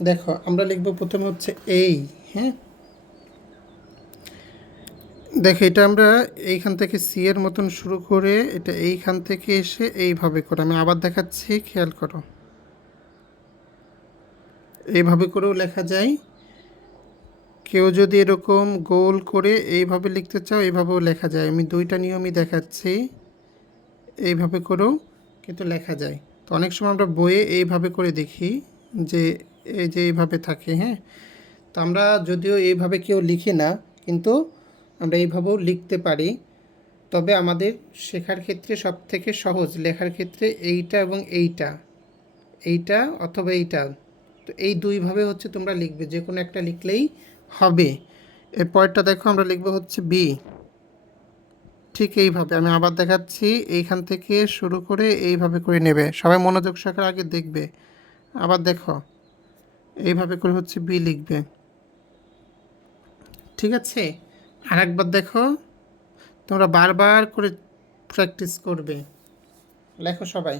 দেখো আমরা লিখব প্রথমে হচ্ছে এই, হ্যাঁ দেখো এটা আমরা এইখান থেকে সি এর মতন শুরু করে এটা এইখান থেকে এসে এইভাবে করে আমি আবার দেখাচ্ছি, খেয়াল করো, এইভাবে করেও লেখা যায়। কেউ যদি এরকম গোল করে এইভাবে লিখতে চাও এইভাবেও লেখা যায়, আমি দুইটা নিয়মই দেখাচ্ছি, এইভাবে করেও কিন্তু লেখা যায়। তো অনেক সময় আমরা বইয়ে এইভাবে করে দেখি যে এই যে এইভাবে থাকে, হ্যাঁ। তো আমরা যদিও এইভাবে কেউ লিখি না, কিন্তু আমরা এইভাবেও লিখতে পারি। তবে আমাদের শেখার ক্ষেত্রে সবথেকে সহজ লেখার ক্ষেত্রে এইটা এবং এইটা, এইটা অথবা এইটা, তো এই দুইভাবে হচ্ছে তোমরা লিখবে, যে কোনো একটা লিখলেই হবে। এর পরেরটা দেখো আমরা লিখবো হচ্ছে বি, ঠিক এইভাবে আমি আবার দেখাচ্ছি, এইখান থেকে শুরু করে এইভাবে করে নেবে, সবাই মনোযোগ সহকারে আগে দেখবে, আবার দেখো এইভাবে করে হচ্ছে বি লিখবে, ঠিক আছে। আর একবার দেখো, তোমরা বারবার করে প্র্যাকটিস করবে, লেখো সবাই।